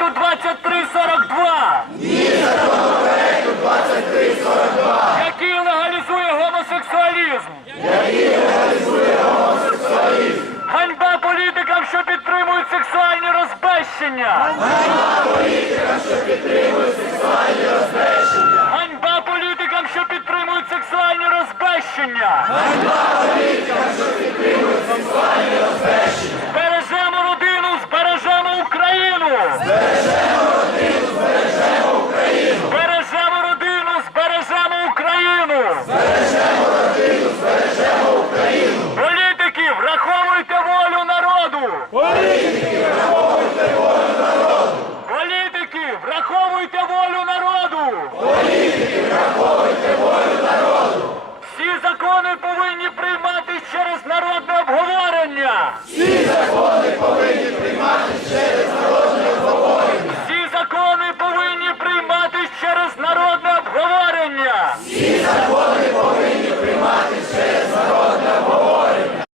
законопроекту 2342. Ні законопроекту 2342. Який легалізує гомосексуалізм. Який легалізує гомосексуалізм. Ганьба політикам, що підтримують сексуальні розбещення. Ганьба політикам, що підтримують сексуальні розбещення. Ганьба політикам, що підтримують сексуальні розбещення. Збережемо родину, збережемо Україну! Збережемо родину, збережемо Україну! Політики, враховуйте волю народу! Політики, враховуйте волю народу! Політики, враховуйте волю народу! Політики, враховуйте волю народу! Всі закони повинні прийматися через народне обговорення! Всі закони!